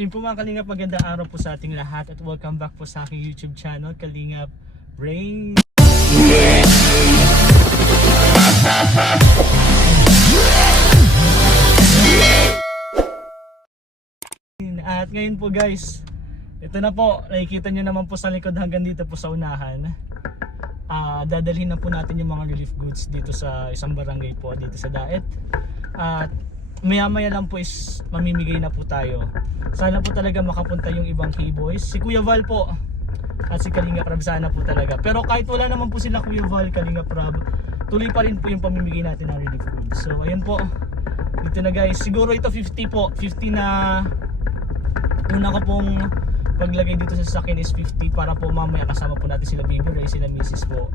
So yun po mga Kalingap, magandang araw po sa ating lahat at welcome back po sa aking YouTube channel, Kalingap Brain. At ngayon po guys, ito na po, nakikita nyo naman po sa likod hanggang dito po sa unahan. Dadalhin na po natin yung mga relief goods dito sa isang barangay po dito sa Daet. At maya lang po is mamimigay na po tayo. Sana po talaga makapunta yung ibang K-boys, si Kuya Val po at si Kalingap Rab, sana po talaga. Pero kahit wala naman po sila Kuya Val, Kalingap Rab, tuloy pa rin po yung pamimigay natin ng relief goods. So ayun po, dito na guys, siguro ito 50 po, 50 na una ko pong paglagay dito sa sasakyan is 50 para po mamaya kasama po natin sila Baby Ray, sila Mrs. po,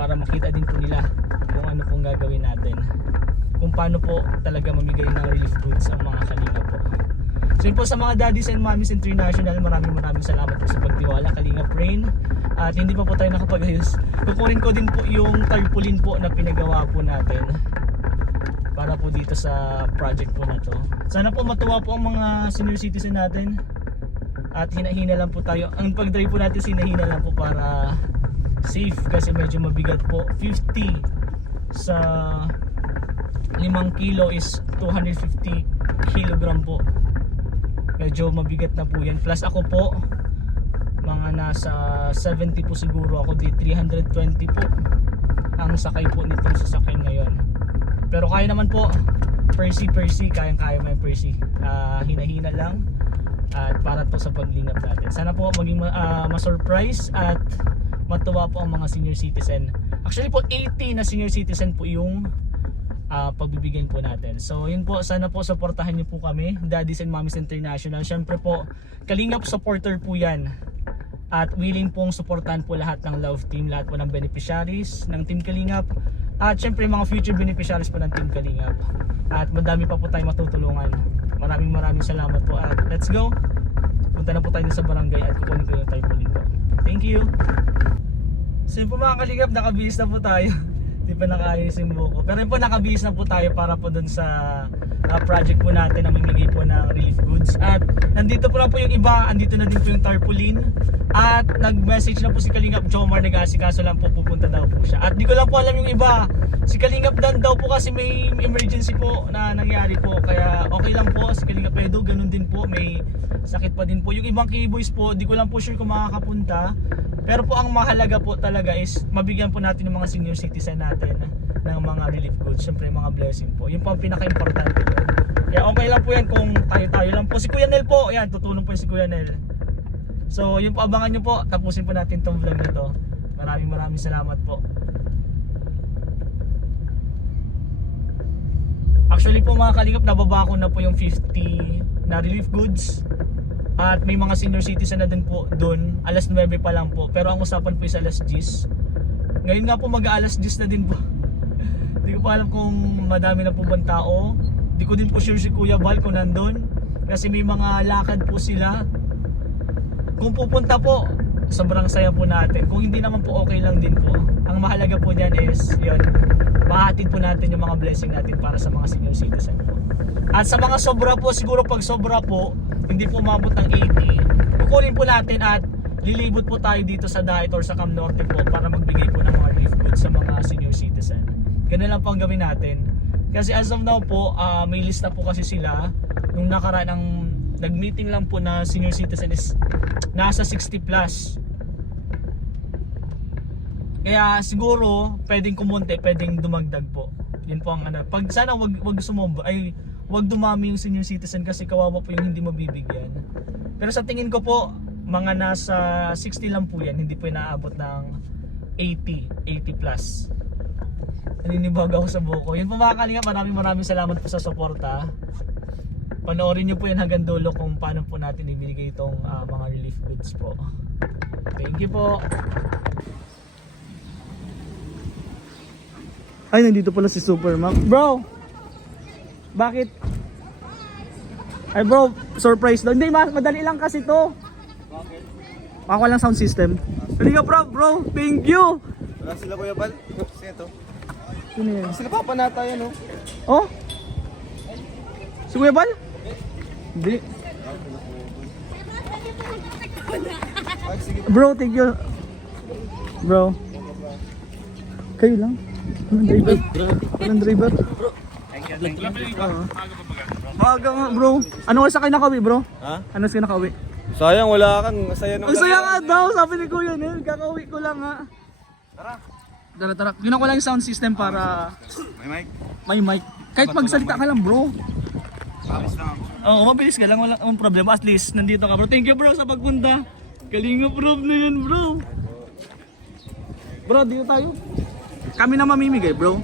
para makita din po nila kung ano pong gagawin natin, kung paano po talaga mamigay ng relief goods ang mga Kalingap po. So yun po sa mga daddies and mommies international, maraming salamat po sa pagtiwala, Kalingap Brain. At hindi pa po tayo nakapag-ayos, kukunin ko din po yung tarpaulin po na pinagawa po natin para po dito sa project po na to. Sana po matuwa po ang mga senior citizen natin at hina-hina lang po tayo. Ang pag-drive po natin sinahina lang po para safe, kasi medyo mabigat po. 50 sa 5 kilo is 250 kilogram po. Medyo mabigat na po yan. Plus ako po, mga nasa 70 po siguro ako. Di 320 po ang sakay po nitong sasakyan ngayon. Pero kaya naman po, Percy, kayang-kaya mo yung Percy. Hina-hina lang at para to sa paglingap natin. Sana po maging ma-surprise at matuwa po ang mga senior citizen. Actually po 80 na senior citizen po yung pagbibigyan po natin. So yun po, sana po supportahan niyo po kami, Daddies and Mommies International. Syempre po, Kalingap supporter po yan. At willing pong supportahan po lahat ng Love Team, lahat po ng beneficiaries ng Team Kalingap. At syempre mga future beneficiaries po ng Team Kalingap. At madami pa po tayong matutulungan. Maraming salamat po. At let's go. Punta na po tayo sa barangay at kukunin ko yung tarpaulin po. Thank you. So yun po mga Kalingap, nakabihis na po tayo. Hindi pa nakaayos yung buko. Pero yun po, nakabihis na po tayo para po dun sa project po natin na mamimigay po ng relief goods. At nandito po na po yung iba, andito na din po yung tarpaulin. At nag-message na po si Kalingap Jomar, nag-aasikaso lang po, pupunta daw po siya. At di ko lang po alam yung iba, si Kalingap Dan daw po kasi may emergency po na nangyari po. Kaya okay lang po, si Kalingap Edo, ganun din po, may sakit pa din po. Yung ibang K-boys po, di ko lang po sure kung makakapunta. Pero po ang mahalaga po talaga is mabigyan po natin yung mga senior citizen natin ng mga relief goods. Siyempre mga blessing po, yun po ang pinaka-importante po. Kaya okay lang po yan kung tayo lang po. Si Kuya Nel po, yan, tutulong po si Kuya Nel. So yun po, abangan nyo po, tapusin po natin tong vlog na to. Maraming salamat po. Actually po mga Kalingap, nababa ko na po yung 50 na relief goods. At may mga senior citizen na din po doon. Alas 9 pa lang po, pero ang usapan po is alas 10. Ngayon nga po mag-aalas 10 na din po. Hindi ko pa alam kung madami na po bang tao. Hindi ko din po sure si Kuya Val kung nandun, kasi may mga lakad po sila. Kung pupunta po, sobrang saya po natin. Kung hindi naman po, okay lang din po. Ang mahalaga po niyan is yun, mahatid po natin yung mga blessing natin para sa mga senior citizen po. At sa mga sobra po, siguro pag sobra po, hindi po umabot ng 80, kukunin po natin at lilibot po tayo dito sa Daet or sa Cam Norte po para magbigay po ng mga relief goods sa mga senior citizen. Ganun lang po ang gawin natin. Kasi as of now po, may lista po kasi sila. Nung nakaraan ng nag-meeting lang po na senior citizen is nasa 60 plus. Kaya siguro pwedeng kumonte, pwedeng dumagdag po. Yun po ang ano. Pag sana wag sumobra, ay wag dumami yung senior citizen kasi kawawa po yung hindi mabibigyan. Pero sa tingin ko po, mga nasa 60 lang po yan, hindi po inaabot ng 80 plus. Naninibag ako sa buko. Yun po mga Kalingap, maraming salamat po sa suporta. Panoorin nyo po yan hanggang dulo kung paano po natin ibinigay itong mga relief goods po. Thank you po. Ay, nandito pala si Supermac. Bro! Bakit? Ay bro, surprise daw. Hindi, madali lang kasi to. Bakit? Ako lang sound system. Halika bro, thank you! Wala sila Kuya Bal. Sino to? Sino yan? Sila papanata yan oh. Oh? Si Kuya Bal? Hindi. Ay, sige. Bro, thank you. Bro. Kayo lang? Walang driver? Walang driver? Thank you. Maaga nga bro. Ano oras ka nakauwi bro? Ha? Ano oras ka nakauwi? Sayang, wala kang saya nung... Ang saya nga daw, sabi ni Kuya Nel. Kakauwi ko lang ha. Tara. Ginawa ko lang yung sound system para May mic? may mic. Kahit magsalita ka lang bro. Tapos lang. Oo, mabilis ka lang. Wala akong problema. At least, nandito ka bro. Thank you bro sa pagpunta. Kalinga proof na yan bro. Bro, dito tayo. Kami na mamimigay bro.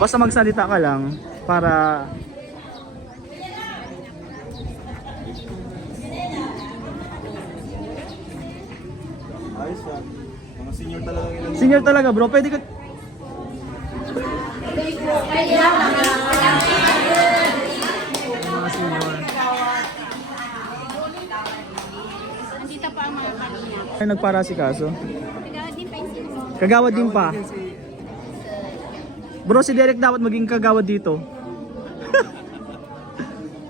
Basta magsalita ka lang para Ayos yan. Mga senior talaga ilan. senior talaga bro. Pwede ka mga senior. Nandito pa ang mga kanina. Ay nagpara si Kaso. Kagawad din pa yung sino. Kagawad din pa. Bro, si Derek dapat maging kagawad dito.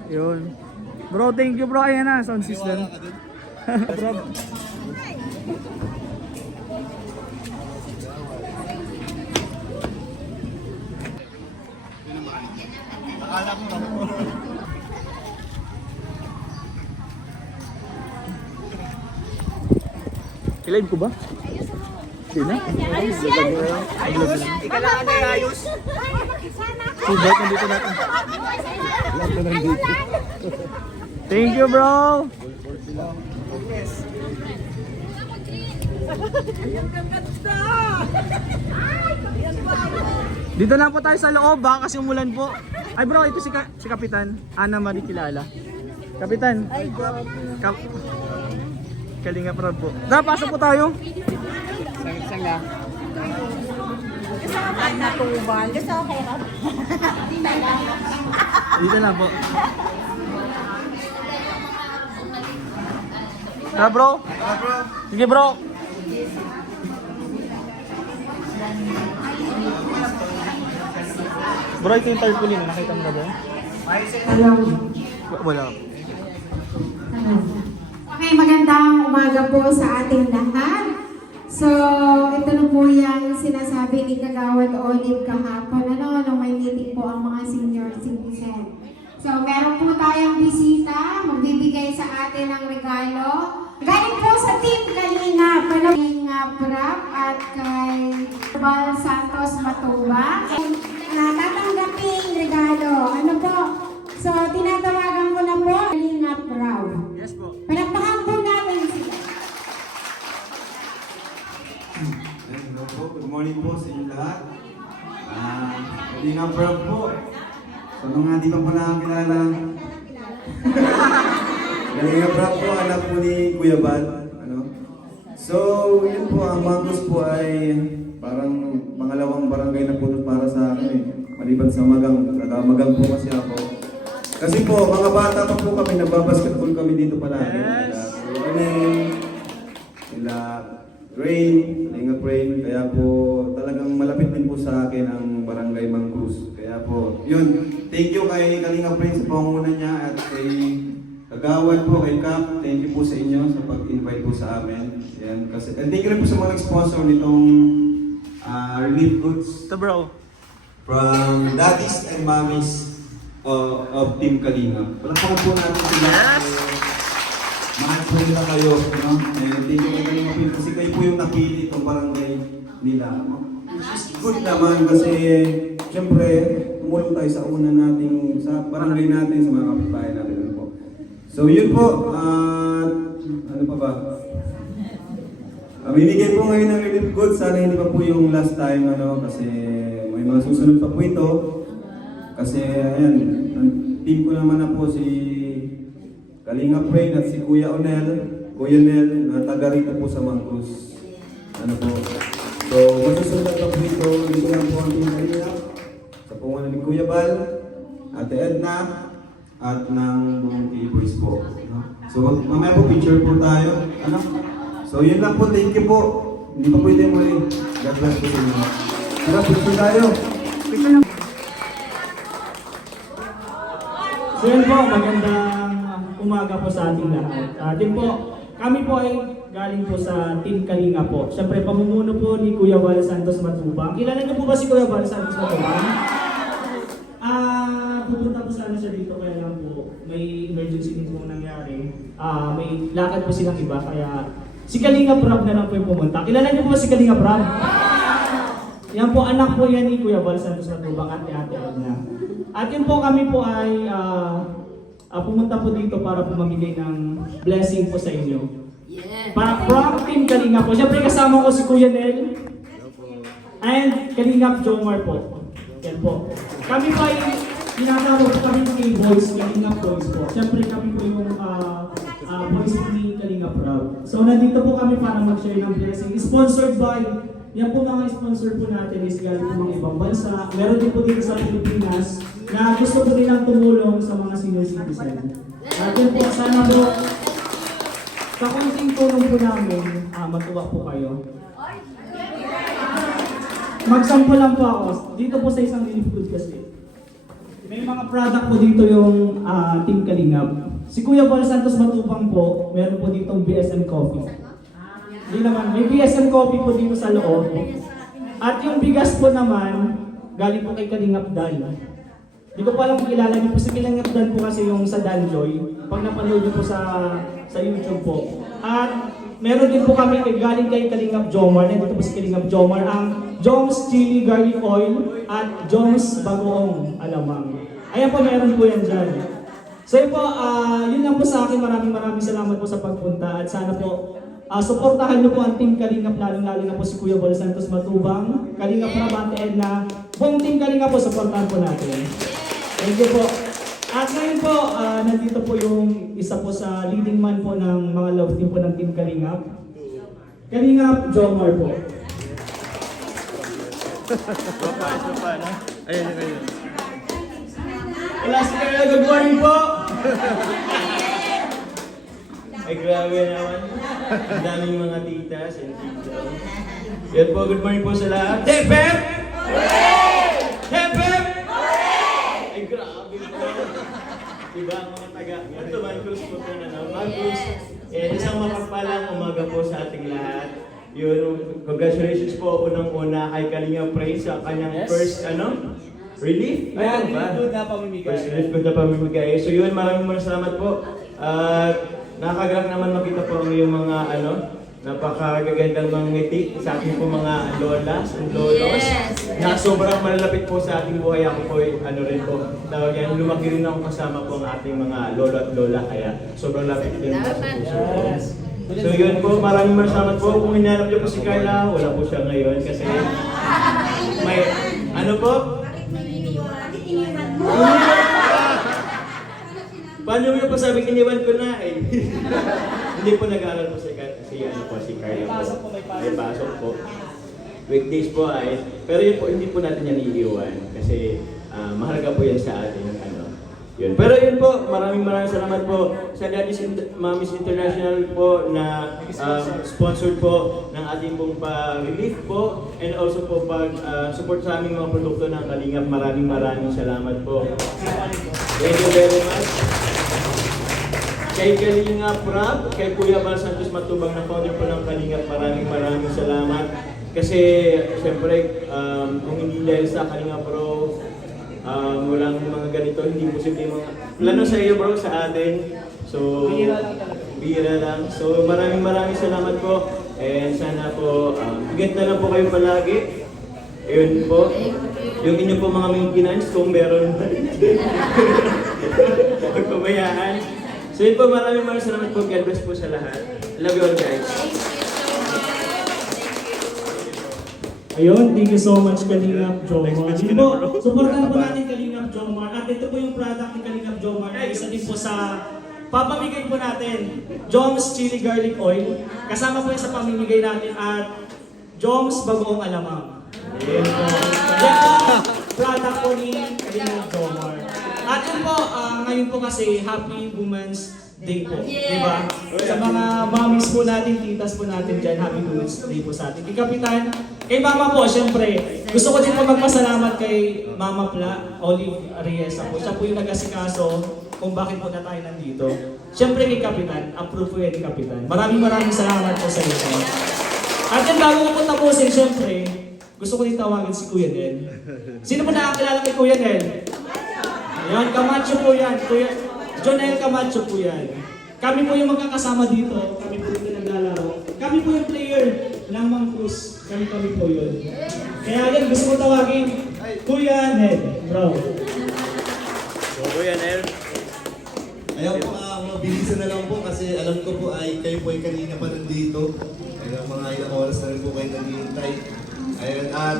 Yun. Bro, thank you bro. Ayan na, sound system. Bro. I-live ko ba? Hindi na. Ayos yan! Ayos! Kailangan na ayos. Si Bert, nandito natin. Thank you bro. Dito lang po tayo sa loob ba kasi umulan po. Ay bro, ito si Kapitan Ana Marie Kilala. Kapitan. Ay, Kap Kalinga Prab po. Tara, pasok po tayo. Sanga. Natubal. Gusto ko kayo. Dito na po. Tara bro. Sige bro. Bro, ito yung tarpaulin. Nakita mo na ba? Wala. Okay, magandang umaga po sa ating lahat. So, ito na po yung sinasabi ni Kagawad Olive kahapon. Nung may meeting po ang mga senior citizen. So, meron po tayong bisita, magbibigay sa atin ng regalo. Galing po sa Team Kalinga, Kalingap Rap at kay Bal Santos Matuba. Natatanggaping regalo. Ano po? So, tinatawagan ko na po, Kalingap Rap. Yes po. Palakpakan po natin sila. Hello po. Good morning po sa inyo lahat. Kalingap Rap po. Sa mga di pa po nakakilala. Kalingap Rap po, anak po ni Kuya Bal. So, yun po, ang Mangos po ay parang pangalawang barangay na po para sa akin eh. Maliban sa Magang, Magang po kasi ako. Kasi po, mga bata pa po kami, nagbabasketball kami dito palagi. Yes. Sila Rain, Kalingap Rain, kaya po talagang malapit din po sa akin ang barangay Mangos. Kaya po, yun, thank you kay Kalingap Rain sa panguna niya at kay Kagawad po, kay Cap, thank you po sa inyo sa pag-invite po sa amin. Yan, kasi, and thank you rin po sa mga sponsor nitong relief goods Ito bro. from daddies and mommies of Team Kalinga. Palakpakan po natin sila. Yes! Mahal po nila kayo. No? And thank you kay Kalinga Pin kasi kayo po yung napili itong barangay nila. No? Which is good naman kasi siyempre tumulong tayo sa una nating sa barangay natin, sa mga kapitbahay natin. Ano po. So yun po, ano pa ba? Binigay po ngayon ng relief goods, sana hindi pa po yung last time kasi may mga susunod pa po ito. Kasi ayan, ang team ko naman na po si Kalingap Rain at si Kuya Nel, na taga rito po sa Mangos. Ano po. So, masusunod na po ito, dito lang po ang team Kalingap. Sa pangunan ni Kuya Bal, Ate Edna, at ng buong K-Boys po. So, mamaya po picture po tayo. So, yun lang po. Thank you po. Hindi pa pwede muli. God bless po sa inyo. Tara, picture tayo. So yun po, magandang umaga. umaga po sa ating lahat. Din po, kami po ay galing po sa Team Kalinga po. Siyempre, pamumuno po ni Kuya Val Santos Matubang. Kilala niyo po ba si Kuya Val Santos Matubang? Pupunta po sana siya dito, kaya lang po may emergency din po nangyari. May lakad po silang iba, kaya si Kalinga Prab na lang po yung pumunta. Kilala niyo po ba si Kalinga Prab? Yan po, anak po yan ni Kuya Val Santos Matubang at ni Ate Edna. At yun po, kami po ay pumunta po dito para po mamigay ng blessing po sa inyo. Para from Team Kalinga po. Siyempre kasama ko si Kuya Nel and Kalinga Jomar po. Yan po. Kami po ay ginagawa po kami ng boys, Kalinga Boys po. Siyempre kami po yung boys po ni Kalinga Prab. So nandito po kami para mag-share ng blessing. Sponsored by, yan po mga sponsor po natin is galing po mga ibang bansa. Meron din po dito sa Pilipinas na gusto po nilang tumulong sa mga senior citizen. At yun po, sana po sa konting tulong po namin, matuwa po kayo. Magsample lang po ako. Dito po sa isang relief food kasi. May mga product po dito yung Team Kalingap. Si Kuya Val Santos Matubang po, meron po ditong BSM Coffee. Hindi naman, may BSM Coffee po dito sa loob. At yung bigas po naman, galing po kay Kalingap Dan. Hindi ko pa alam kung kilala niyo po si Kalingap Dan po kasi yung sa Danjoy. Pag napanood niyo po sa YouTube po. At meron din po kami galing kay Kalingap Jomar. Nandito po si Kalingap Jomar ang Jom's Chili Garlic Oil at Jom's Bagoong Alamang. Ayan po, meron po yan dyan. So yun po, yun lang po sa akin. Maraming salamat po sa pagpunta. At sana po, suportahan niyo po ang Team Kalingap, lalong-lalo na po si Kuya Val Santos Matubang, Kalingap Prab, Ate Edna. Buong Team Kalingap po, suportahan po natin. Thank you po. At ngayon po, nandito po yung isa po sa leading man po ng mga love team po ng Team Kalingap. Kalingap Jomar po. Ayun. Wala si Kaya, good morning po! Ay, grabe naman. Ang daming mga titas and tito. Yan po, good morning po sa lahat. Hep, hep! Hep, hep! Ay, grabe po. Diba ang mga taga? Ito, Mancruz po po na naman. Mancruz, isang mapagpalang umaga po sa ating lahat. Yun, congratulations po unang-una kay Kalinga Praise sa kanyang first, relief? Ayan, ba? good na pamimigay. First relief good na pamimigay. So yun, maraming salamat po. At nakakagak naman makita po ang iyong mga napakagagandang mga ngiti sa ating po mga lolas and lolos. Na sobrang malalapit po sa ating buhay. Ako po rin po. Tawag yan, lumaki rin ako kasama po ang ating mga lolo at lola. Kaya sobrang lapit din po sa puso po. So yun po, maraming salamat po. Kung hinanap niyo po si Carla, wala po siya ngayon kasi may, po? Paano mo pa sabi iniwan ko na eh? Hindi po nag-aaral po si Carla po. May pasok po. Weekdays po ay, pero yun po, hindi po natin yan iiwan kasi mahalaga po yan sa atin. Yun. Pero yun po, maraming salamat po sa Daddy's Mommy's International po na sponsored po ng ating pong pa-relief po and also po pag-support sa aming mga produkto ng Kalingap. Maraming salamat po. Thank you very much. Kay Kalinga Prab, kay Kuya Val Santos Matubang na founder po ng Kalingap, maraming salamat. Kasi siyempre, kung hindi dahil sa Kalinga Pro, walang mga ganito, hindi posible mga plano sa iyo bro, sa atin. So, bihira lang. So, maraming salamat po. And sana po, bigat na lang po kayo palagi. Ayun po. Yung inyo po mga maintenance, kung meron magpabayaan. So, yun po, maraming salamat po. God bless po sa lahat. Love you all guys. Ayun, thank you so much Kalingap Jomar. Sige po, supportan po natin Kalingap Jomar. At ito po yung product ni Kalingap Jomar na isa din po sa papamigay po natin. Jom's Chili Garlic Oil. Kasama po yung sa pamimigay natin at Jom's Bagoong Alamang. Ayan po. Yan po, product po ni Kalingap Jomar. At yun po, ngayon po kasi Happy Women's Day po, di ba? Sa mga mommies po natin, titas po natin dyan, Happy Women's Day po sa atin. Kay Kapitan, kay Mama po, syempre, gusto ko din po magpasalamat kay Mama Pla, Olive Ariesa po. Siya po yung nag-asikaso kung bakit po na tayo nandito. Siyempre kay Kapitan, approve po yan ni Kapitan. Maraming salamat po sa inyo. At yan, bago ko po tapusin, siyempre, gusto ko din tawagan si Kuya Nel. Sino po nakakilala kay Kuya Nel? Ayan, Camacho po yan. Kuya Jonel Camacho po yan. Kami po yung magkakasama dito. Kami po yung naglalaro. Kami po yung player ng Mang Cruz. Kami po yun. Kaya yan, gusto ko tawagin Kuya Nel. Bro. Kuya Nel. Ayaw po, mabilisan na lang po kasi alam ko po ay kayo po ay kanina pa nandito. Ayun, mga ilang oras na rin po kayo naghihintay. Ayun, at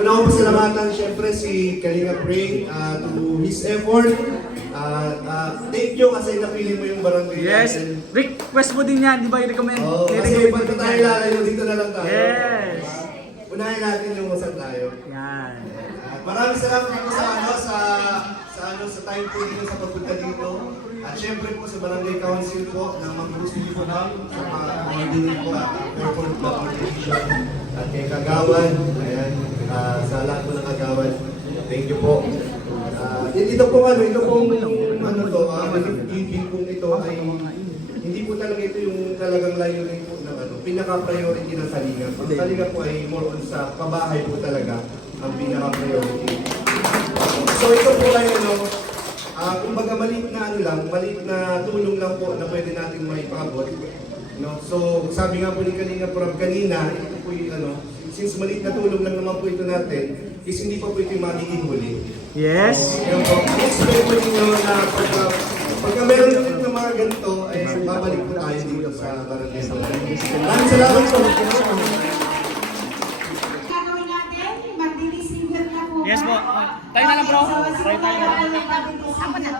una ko po salamatan syempre si Kalinga Pray to his effort. Thank you kasi napili mo yung barangay Yes. natin. Request mo din yan, di ba? I-recommend. Oo, kasi pag tayo lalayo, dito na lang tayo. Yes. Unahin natin yung usap tayo. Yan. At maraming salamat po sa time po dito sa pagpunta dito. At syempre po sa Barangay Council po ng Mang Cruz City po sa mga dinig po at Purple Blood Organization at kay Kagawan, ayan, sa lahat po ng Kagawan. Thank you po. Ito po ibig po ito ay hindi po talaga ito yung talagang layunin po ng pinaka-priority ng Kalinga. Ang Kalinga po ay more on sa pabahay po talaga ang pinaka-priority. So ito po ay kumbaga maliit na tulong lang po na pwede natin maipabot. No? So sabi nga po ni Kalinga Prab kanina, ito po yung since maliit na tulong lang naman po ito natin, is hindi pa po ito yung magiging huli. Yes. Yan po. Expect po ninyo na pagka meron ulit ng mga ganito, ay babalik po tayo dito sa barangay. Maraming salamat po. Gagawin natin, mag-deliver na po. Yes po. ba? Tayo na lang, bro. So, Tayo na lang. Ako na.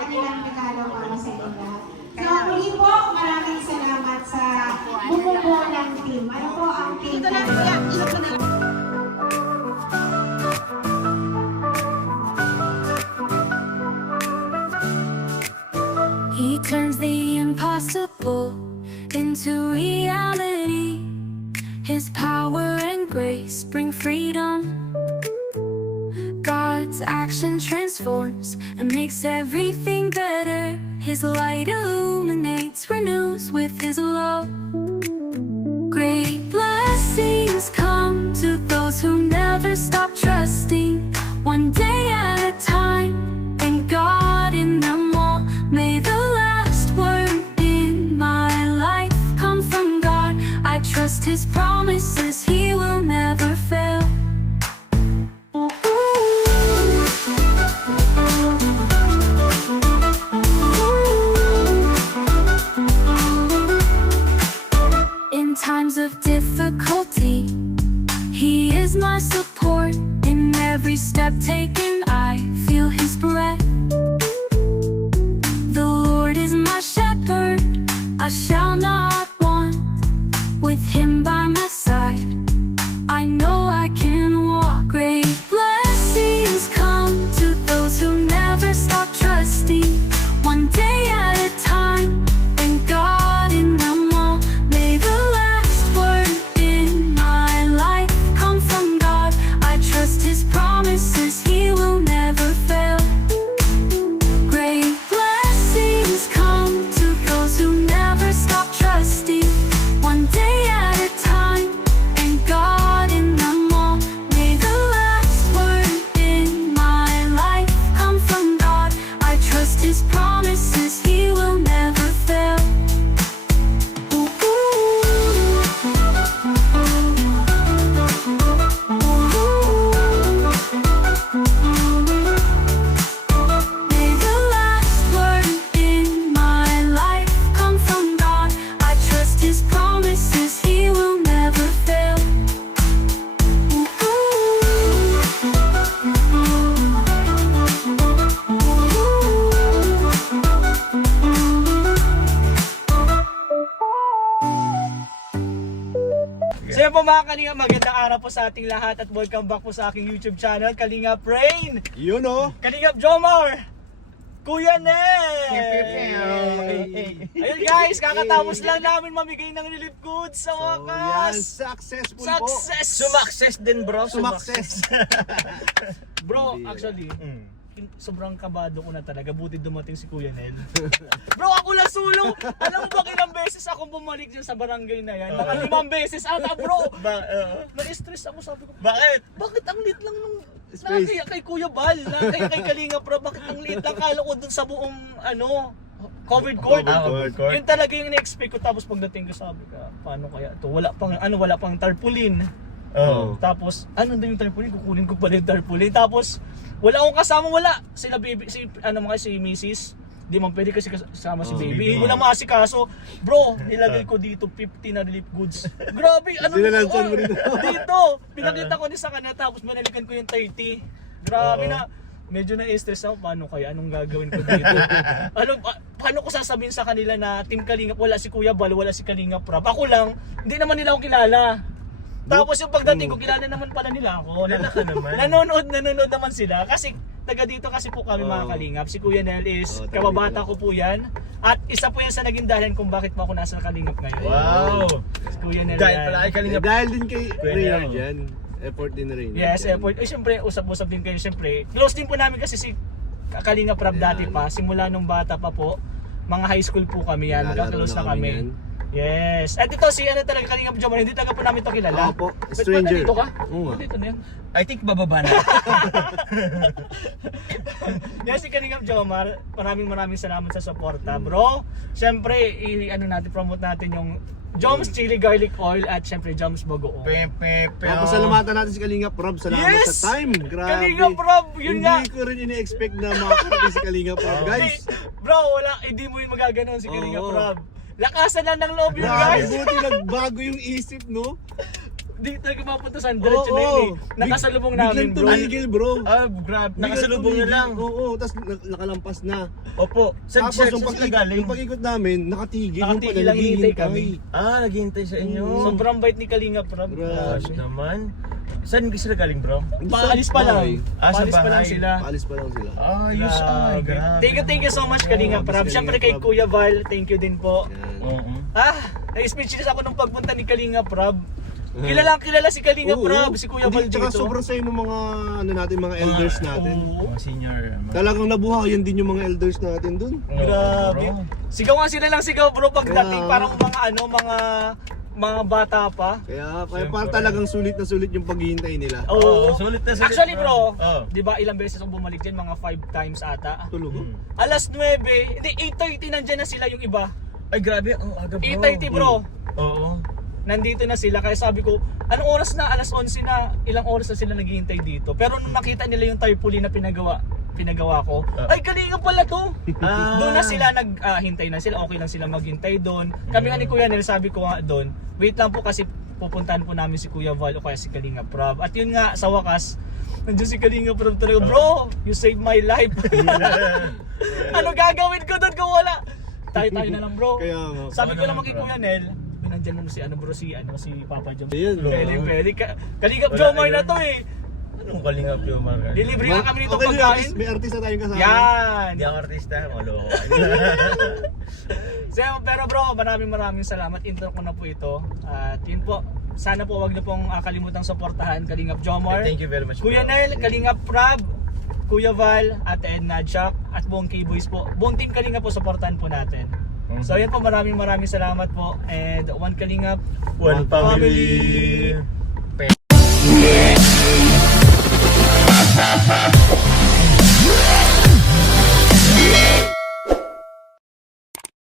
Kanilang regalo para sa inyo. So, muli po, maraming salamat sa bumubuo ng team. Ano po ang team? Ito na, kuya. Ito na. He turns the impossible into reality. His power and grace bring freedom. God's action transforms and makes everything better. His light illuminates, renews with His love. Great blessings come to those who never stop trusting. One day at a time, and God in them all. May the last word in my life come from God. I trust His promises, He will never fail. In times of difficulty, He is my support. In every step taken, I feel His breath. The Lord is my shepherd, I shall not want. With Him by my side, I know I can walk. Great blessings come to those who never stop trusting. One day at a time, and God in them all. May the last word in my life come from God. I trust His promises, He will never fail. Great blessings come to those who never stop trusting. One day at a time, and God in them all. May the last word in my life come from God. I trust His promises, He will never fail. May the last word in my life come from God. I trust His promises, He will never fail. So yun po mga Kalinga, magandang araw po sa ating lahat at welcome back po sa aking YouTube channel, Kalinga Brain, Yun o. Kalinga Jomar, Kuya Nel! Ayun guys, kakatapos lang namin mamigay ng relief goods sa wakas! Successful Success! Sumakses din bro. Sumakses. Bro, actually, sobrang kabado ko na talaga. Buti dumating si Kuya Nel. Bro, ako lang sulong. Alam mo ba ilang beses akong bumalik dyan sa barangay na yan? Baka 5 beses ata, bro. Na-stress ako, sabi ko. Bakit ang liit lang nung nakakaya kay Kuya Bal, nakakaya kay Kalinga Prab, bakit ang liit lang kala ko dun sa buong covered court. Yun talaga yung na-expect ko, tapos pagdating ko sabi ka, paano kaya to? Wala pang tarpaulin. Tapos din yung tarpaulin, kukunin ko pala yung tarpaulin. Tapos wala akong kasama, sila baby, si Mrs. Di man pwede kasi kasama si baby. Wala maasikaso. Bro, nilagay ko dito 50 na relief goods. Grabe, Sinalansan mo rin. dito. Pinakita ko din sa kanya, tapos manalikan ko yung 30. Grabe na. Medyo na-stress ako, paano kaya? Anong gagawin ko dito? Paano ko sasabihin sa kanila na Team Kalingap, wala si Kuya Bal, wala si Kalingap Prab. Ako lang, hindi naman nila ako kilala. Tapos yung pagdating ko, kilala naman pala nila ako. Nanonood naman sila. Kasi taga dito kasi po kami mga Kalingap. Si Kuya Nel is kababata ko po yan. At isa po yan sa naging dahilan kung bakit po ako nasa Kalingap ngayon. Wow! Si Kuya Nel Dahil yan. pala ay Kalingap. Dahil din kay Raynard dyan. Effort din na rin. Yes, effort. Siyempre, usap-usap din kayo. Siyempre, close din po namin kasi si Kalinga Prab dati pa. Simula nung bata pa po. Mga high school po kami yan. Magka-close na kami. Yes. At ito si talaga Kalinga Jomar. Hindi talaga po namin ito kilala. Opo, Ba't stranger. dito ka? Oo nga. Dito na yan. I think bababa na. Yes, si Kalinga Jomar. Maraming salamat sa suporta, bro. Siyempre, promote natin yung Joms Chili Garlic Oil at siyempre Joms Bagoong. Pasalamatan natin si Kalinga Prab. Salamat Yes! sa time. Grabe. Kalinga Prab, yun nga. Hindi ko rin ini-expect na makakarating si Kalinga Prab, guys. Bro, hindi mo yung magaganon si Kalinga Oo. Prab. Lakasan lang ng loob yun, Grabe, guys. buti nagbago yung isip, no? Di talaga mapunta sa diretso na yun eh. Nakasalubong namin, bro. Biglang tumigil, bro. Grabe. Biglang Nakasalubong na tumigil. lang. Oo, tapos nakalampas na. Opo. Tapos yung pag-ikot namin, nakatigil yung Nakatigil lang, hinihintay kami. Naghihintay sa inyo. Sobrang bait ni Kalinga Prab. Grabe. Naman. Saan sila galing, bro? Paalis pa lang. Sa Paalis pa lang bahay. sila. Paalis pa lang sila. Ayos Grabe. Thank you so much Kalinga Prab. Kalinga Siyempre kay Prab. Kuya Val, thank you din po. Yan. Na-speechless ako nung pagpunta ni Kalinga Prab. Kilala si Kalinga Oo. Prab, si Kuya Val Hindi, tsaka dito. sobrang sayo ng mga mga elders natin. Oo. Mga senior. Talagang nabuhayan din yung mga elders natin dun. Grabe. Bro. Sigaw nga sila lang sigaw bro pagdating Kaya- parang mga bata pa. Kaya parang talagang sulit na sulit yung paghihintay nila. Oo. Sulit na sulit, Actually bro, Oo. 'di ba ilang beses akong bumalik din, mga 5 times ata. Tulog. Alas 9, hindi 8:30 nandiyan na sila yung iba. Ay, grabe. Ang aga, bro. 8:30 bro. Oo. Nandito na sila kaya sabi ko, anong oras na? Alas 11 na. Ilang oras na sila naghihintay dito. Pero nung nakita nila yung tarpaulin na pinagawa ko, ay Kalinga pala to. Doon na sila naghintay na sila. Okay lang sila maghintay doon. Kami nga ni Kuya Nel, sabi ko nga doon, wait lang po kasi pupuntahan po namin si Kuya Val o kaya si Kalinga Prab. At yun nga, sa wakas, nandiyan si Kalinga Prab talaga. Bro, you saved my life. Ano gagawin ko doon kung wala? Tayo na lang bro. Kaya nga. Sabi ko naman kay Kuya Nel, nandiyan mo si si Papa Jom. Ayan, Pwede. Kalingap Jomar na to eh. Anong Kalingap yung mga? Delivery nga kami nito Okay, pagkain. may artista tayong kasama. Yan. Hindi ako artista, maloko. Pero bro, maraming salamat. Intro ko na po ito. At yun po, sana po wag na pong kalimutang suportahan Kalingap Jomar. Thank you very much, Kuya bro. Nel, Kalingap Prab, Kuya Val, Ate Edna, Chuck, at buong K-Boys po. Buong team Kalingap po, suportahan po natin. So yan po, maraming salamat po. And one Kalingap, One family. Yeah.